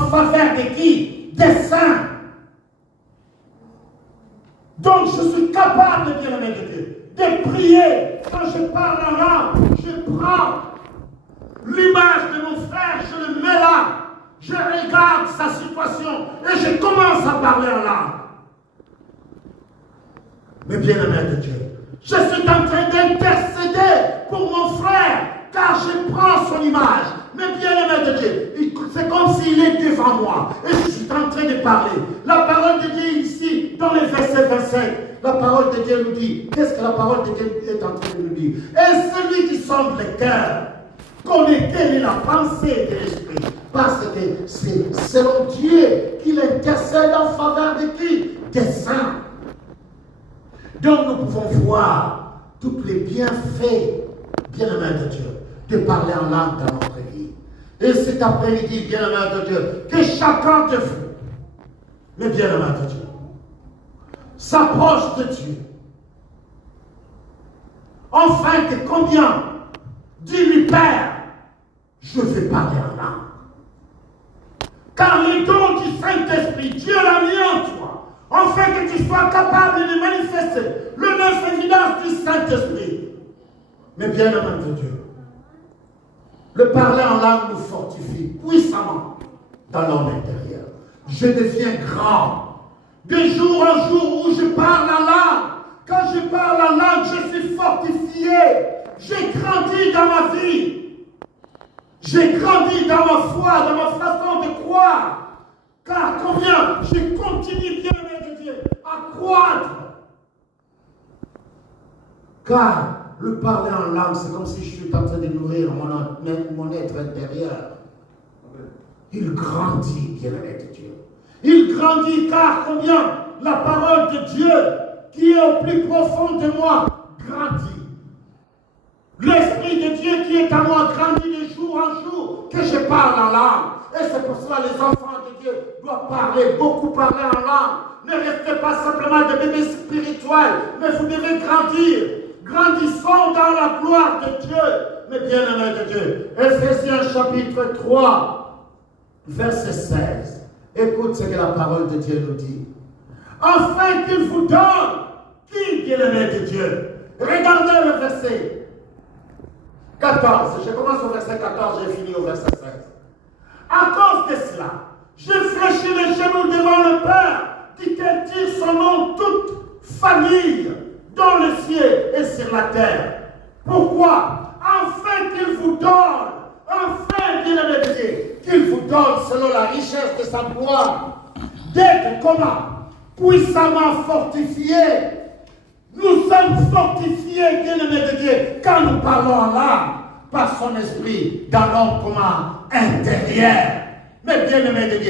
en faveur de qui? Des saints. Donc je suis capable, bien-aimé de Dieu, de prier. Quand je parle en langue, je prends l'image de mon frère, je le mets là. Je regarde sa situation et je commence à parler en langue. Mais bien-aimé de Dieu, je suis en train d'intercéder pour mon frère, car je prends son image. Mais bien-aimé de Dieu, c'est comme s'il est devant moi. Et je suis en train de parler. La parole de Dieu ici, dans le verset 25, la parole de Dieu nous dit, qu'est-ce que la parole de Dieu est en train de nous dire? Et celui qui sonde le cœur connaît quelle est la pensée de l'esprit. Parce que c'est selon Dieu qu'il intercède en faveur de qui? Des saints. Donc nous pouvons voir tous les bienfaits, bien-aimés de Dieu, de parler en langue dans notre vie. Et cet après-midi, bien-aimés de Dieu, que chacun de vous, mais bien-aimés de Dieu, s'approche de Dieu. Enfin que combien? Dis-lui, Père, je vais parler en langue. Car les dons du Saint-Esprit, Dieu l'a mis en toi, afin que tu sois capable de manifester le neuf évidence du Saint-Esprit. Mais bien-aimé de Dieu, le parler en langue nous fortifie puissamment dans l'homme intérieur. Je deviens grand. De jour en jour où je parle en langue, quand je parle en langue, je suis fortifié. J'ai grandi dans ma vie. J'ai grandi dans ma foi, dans ma façon de croire. Car combien je continue, bien-aimé de Dieu, à croître. Car le parler en langue, c'est comme si je suis en train de nourrir mon être intérieur. Il grandit, bien-aimé de Dieu. Il grandit car combien la parole de Dieu qui est au plus profond de moi grandit. L'Esprit de Dieu qui est en moi grandit de jour en jour que je parle en langue. Et c'est pour cela que les enfants de Dieu doivent parler, beaucoup parler en langue. Ne restez pas simplement des bébés spirituels, mais vous devez grandir. Grandissons dans la gloire de Dieu. Mais bien-aimés de Dieu, Ephésiens chapitre 3, verset 16. Écoute ce que la parole de Dieu nous dit. Afin qu'il vous donne, qui bien-aimé de Dieu? Regardez le verset 14. Je commence au verset 14, j'ai fini au verset 16. À cause de cela, je fléchis les genoux devant le Père, duquel tire son nom toute famille dans le ciel et sur la terre. Pourquoi? Afin qu'il vous donne, afin, bien-aimé de Dieu, qu'il vous donne selon la richesse de sa gloire, d'être comment? Puissamment fortifiés. Nous sommes fortifiés, bien-aimés de Dieu, quand nous parlons en langue, par son esprit, dans notre comment? Intérieur. Mais bien-aimés de Dieu,